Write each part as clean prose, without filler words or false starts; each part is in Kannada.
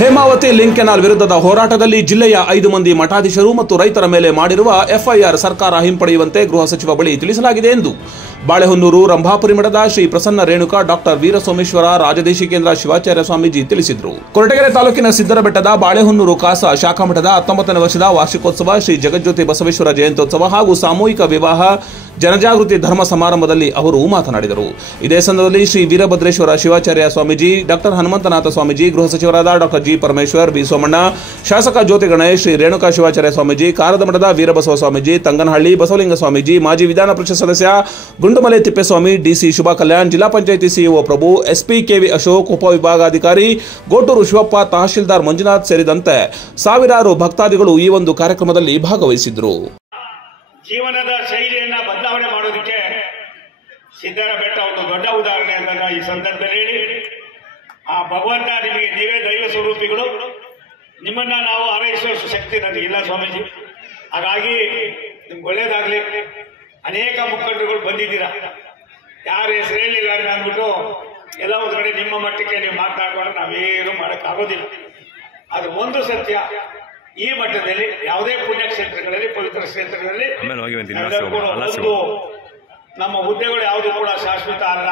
ಹೇಮಾವತಿ ಲಿಂಕ್ ಕೆನಾಲ್ ವಿರುದ್ಧದ ಹೋರಾಟದಲ್ಲಿ ಜಿಲ್ಲೆಯ 5 ಮಂದಿ ಮಠಾಧೀಶರು ಮತ್ತು ರೈತರ ಮೇಲೆ ಮಾಡಿರುವ ಎಫ್ಐಆರ್ ಸರ್ಕಾರ ಹಿಂಪಡೆಯುವಂತೆ ಗೃಹ ಸಚಿವ ಬಳಿ ತಿಳಿಸಲಾಗಿದೆ ಎಂದು ಬಾಳೆಹೊನ್ನೂರು ರಂಭಾಪುರಿ ಮಠದ ಶ್ರೀ ಪ್ರಸನ್ನ ರೇಣುಕಾ ಡಾಕ್ಟರ್ ವೀರಸೋಮೇಶ್ವರ ರಾಜದೇಶಿಕೇಂದ್ರ ಶಿವಾಚಾರ್ಯ ಸ್ವಾಮೀಜಿ ತಿಳಿಸಿದರು. ಕೊರಟಗೆರೆ ತಾಲೂಕಿನ ಸಿದ್ದರಬೆಟ್ಟದ ಬಾಳೆಹೊನ್ನೂರು ಕಾಸ ಶಾಖಾ ಮಠದ 19ನೇ ವರ್ಷದ ವಾರ್ಷಿಕೋತ್ಸವ, ಶ್ರೀ ಜಗಜ್ಯೋತಿ ಬಸವೇಶ್ವರ ಜಯಂತ್ಯೋತ್ಸವ ಹಾಗೂ ಸಾಮೂಹಿಕ ವಿವಾಹ ಜನಜಾಗೃತಿ ಧರ್ಮ ಸಮಾರಂಭದಲ್ಲಿ ಅವರು ಮಾತನಾಡಿದರು. ಇದೇ ಸಂದರ್ಭದಲ್ಲಿ ಶ್ರೀ ವೀರಭದ್ರೇಶ್ವರ ಶಿವಾಚಾರ್ಯ ಸ್ವಾಮೀಜಿ, ಡಾಕ್ಟರ್ ಹನುಮಂತನಾಥ ಸ್ವಾಮೀಜಿ, ಗೃಹ ಸಚಿವರಾದ doctor G Parameshwar, B Somanna, ಶಾಸಕ ಜ್ಯೋತಿ ಗಣೇಶ್, ಶ್ರೀ ರೇಣುಕಾ ಶಿವಾಚಾರ್ಯ ಸ್ವಾಮೀಜಿ, ಕಾರದಮಠದ ವೀರಬಸವ ಸ್ವಾಮೀಜಿ, ತಂಗನಹಳ್ಳಿ ಬಸವಲಿಂಗ ಸ್ವಾಮೀಜಿ, ಮಾಜಿ ವಿಧಾನ ಪರಿಷತ್ ಸದಸ್ಯ ಗುಂಡುಮಲೆ ತಿಪ್ಪೇಸ್ವಾಮಿ, ಡಿಸಿ ಶುಭಾ ಕಲ್ಯಾಣ್, ಜಿಲ್ಲಾ ಪಂಚಾಯಿತಿ ಸಿಇಒ ಪ್ರಭು, ಎಸ್ಪಿ ಕೆವಿ ಅಶೋಕ್, ಉಪವಿಭಾಗಾಧಿಕಾರಿ ಗೋಟೂರು ಶಿವಪ್ಪ, ತಹಶೀಲ್ದಾರ್ ಮಂಜುನಾಥ್ ಸೇರಿದಂತೆ ಸಾವಿರಾರು ಭಕ್ತಾದಿಗಳು ಈ ಒಂದು ಕಾರ್ಯಕ್ರಮದಲ್ಲಿ ಭಾಗವಹಿಸಿದ್ರು. ಜೀವನದ ಶೈಲಿಯನ್ನ ಬದಲಾವಣೆ ಮಾಡೋದಕ್ಕೆ ಸಿದ್ದರಬೆಟ್ಟ ಒಂದು ದೊಡ್ಡ ಉದಾಹರಣೆ ಅಂತ ಈ ಸಂದರ್ಭದಲ್ಲಿ ಹೇಳಿ, ಆ ಭಗವಂತ ನಿಮಗೆ ನೀವೇ ದೈವ ಸ್ವರೂಪಿಗಳು, ನಿಮ್ಮನ್ನ ನಾವು ಹಾರೈಸುವ ಶಕ್ತಿ ನನಗಿಲ್ಲ ಸ್ವಾಮೀಜಿ. ಹಾಗಾಗಿ ನಿಮ್ಗೆ ಒಳ್ಳೇದಾಗ್ಲಿ. ಅನೇಕ ಮುಖಂಡರುಗಳು ಬಂದಿದ್ದೀರಾ, ಯಾರ ಹೆಸರು ಹೇಳಿಲ್ಲ ಅಂತ ಅಂದ್ಬಿಟ್ಟು ಎಲ್ಲ ಒಂದು ಕಡೆ ನಿಮ್ಮ ಮಟ್ಟಕ್ಕೆ ನೀವು ಮಾತನಾಡ್ಕೊಂಡು ನಾವೇನು ಮಾಡೋಕ್ಕಾಗೋದಿಲ್ಲ. ಅದು ಒಂದು ಸತ್ಯ, ಈ ಮಟ್ಟದಲ್ಲಿ ಯಾವುದೇ ಪುಣ್ಯ ಕ್ಷೇತ್ರಗಳಲ್ಲಿ, ಪವಿತ್ರ ಕ್ಷೇತ್ರಗಳಲ್ಲಿ ಒಂದು ನಮ್ಮ ಹುದ್ದೆಗಳು ಯಾವುದು ಕೂಡ ಶಾಶ್ವತ ಅಲ್ಲ.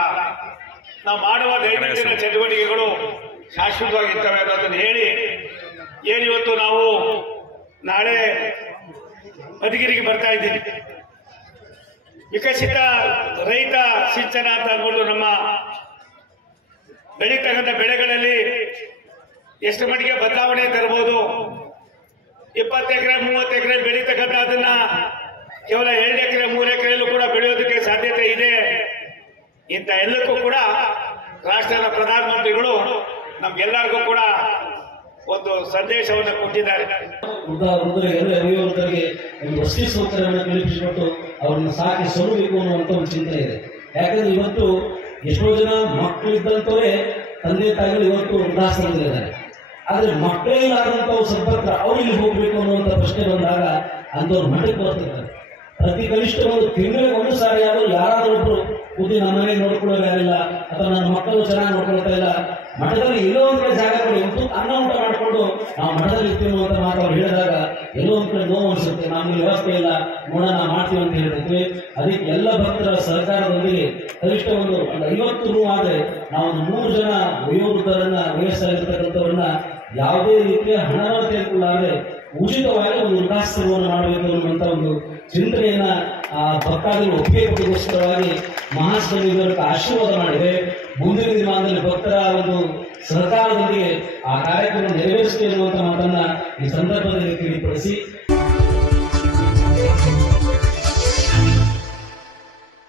ನಾವು ಮಾಡುವ ದೈನಂದಿನ ಚಟುವಟಿಕೆಗಳು ಶಾಶ್ವತವಾಗಿರ್ತವೆ ಅನ್ನೋದನ್ನು ಹೇಳಿ, ಏನಿವತ್ತು ನಾವು ನಾಳೆ ಮಧುಗಿರಿಗೆ ಬರ್ತಾ ಇದ್ದೀವಿ. ವಿಕಸಿತ ರೈತ ಸಿಂಚನ ಅಂತ ಅಂದ್ಬಿಟ್ಟು ನಮ್ಮ ಬೆಳೀತಕ್ಕಂಥ ಬೆಳೆಗಳಲ್ಲಿ ಎಷ್ಟು ಮಟ್ಟಿಗೆ ಬದಲಾವಣೆ ತರಬಹುದು. 20 ಎಕರೆ 30 ಎಕರೆ ಬೆಳೀತಕ್ಕಂಥದನ್ನ ಕೇವಲ 2 ಎಕರೆ 3 ಎಕರೆಯಲ್ಲೂ ಕೂಡ ಬೆಳೆಯೋದಕ್ಕೆ ಸಾಧ್ಯತೆ ಇದೆ. ಇಂಥ ಎಲ್ಲಕ್ಕೂ ಕೂಡ ರಾಷ್ಟ್ರದ ಪ್ರಧಾನಮಂತ್ರಿಗಳು ನಮ್ಗೆಲ್ಲರಿಗೂ ಕೂಡ ಒಂದು ಸಂದೇಶವನ್ನು ಕೊಟ್ಟಿದ್ದಾರೆ. ವಸತಿ ಸೌಕರ್ಯವನ್ನು ಕಲ್ಪಿಸಿಕೊಟ್ಟು ಅವರನ್ನು ಸಾಕಿ ಸಲ್ಲಬೇಕು ಅನ್ನುವಂಥ ಒಂದು ಚಿಂತನೆ ಇದೆ. ಯಾಕಂದ್ರೆ ಇವತ್ತು ಎಷ್ಟೋ ಜನ ಮಕ್ಕಳಿದ್ದಂತವರೇ ತಂದೆ ತಾಯಿಗಳು ಇವತ್ತು ವೃದ್ಧಾಶ್ರಮದಲ್ಲಿದ್ದಾರೆ. ಆದ್ರೆ ಮಕ್ಕಳೇ ಇಲ್ಲಾದಂತ ಸಂಪರ್ಕ ಅವ್ರಿಗೆ ಹೋಗ್ಬೇಕು ಅನ್ನುವಂಥ ಪ್ರಶ್ನೆ ಬಂದಾಗ ಅಂಥವ್ರು ಮಠಕ್ಕೆ ಬರ್ತಿದ್ದಾರೆ. ಪ್ರತಿ ಕನಿಷ್ಠ ಒಂದು ತಿಂಗಳಿಗೆ ಒಂದು ಸಾರಿ ಆದರೂ ಯಾರಾದ್ರೂ ಒಬ್ರು ಕೂತಿ ನಮ್ಮ ಮನೆಗೆ ನೋಡ್ಕೊಳ್ಳೋರು ಯಾರಿಲ್ಲ, ಅಥವಾ ನನ್ನ ಮಕ್ಕಳು ಚೆನ್ನಾಗಿ ನೋಡ್ಕೊಳ್ತಾ ಇಲ್ಲ, ಮಠದಲ್ಲಿ ಎಲ್ಲೋ ಒಂದ್ ಕಡೆ ಜಾಗ ಕೊಡಿ, ಅನ್ನ ಊಟ ಮಾಡಿಕೊಂಡು ನಾವು ಮಠದಲ್ಲಿ ಇರ್ತೀವಿ ಅಂತ ಮಾತು ಅವ್ರು ಹೇಳಿದಾಗ ಎಲ್ಲೋ ಒಂದ್ ಕಡೆ ನೋವು ಅನಿಸುತ್ತೆ. ನಮ್ಗೆ ವ್ಯವಸ್ಥೆ ಇಲ್ಲ, ನೋಡೋಣ ಮಾಡ್ತೀವಿ ಅಂತ ಹೇಳಿರ್ತೀವಿ. ಅದಕ್ಕೆ ಎಲ್ಲ ಭಕ್ತರ ಸಹಕಾರದೊಂದಿಗೆ ಕನಿಷ್ಠ ಒಂದು 50 ರೂ ಆದ್ರೆ ನಾವು 3 ಜನ ವಯೋವೃದ್ಧರನ್ನ, ವಯಸ್ಸಾಗಿರ್ತಕ್ಕಂಥವ್ರನ್ನ ಯಾವುದೇ ರೀತಿಯ ಹಣವನ್ನು ತೆಗೆದುಕೊಳ್ಳಾದ್ರೆ ಉಚಿತವಾಗಿ ಒಂದು ವೃದ್ಧಾಶ್ರಮವನ್ನು ಮಾಡಬೇಕು ಅನ್ನುವಂಥ ಒಂದು ಚಿಂತನೆಯನ್ನ ಆ ಭಕ್ತಾದಿಗಳು ಒಪ್ಪಿಗೆ ಕೊಟ್ಟಿಗೋಸ್ಕರವಾಗಿ ಮಹಾಸ್ವಾಮಿಯವರಿಗೆ ಆಶೀರ್ವಾದ ಮಾಡಿದೆ. ಮುಂದಿನ ದಿನಮಾನದಲ್ಲಿ ಭಕ್ತರ ಒಂದು ಸಹಕಾರದೊಂದಿಗೆ ಆ ಕಾರ್ಯಕ್ರಮ ನೆರವೇರಿಸುತ್ತೆ ಎನ್ನುವಂಥ ಮಾತನ್ನ ಈ ಸಂದರ್ಭದಲ್ಲಿ ತಿಳಿಪಡಿಸಿ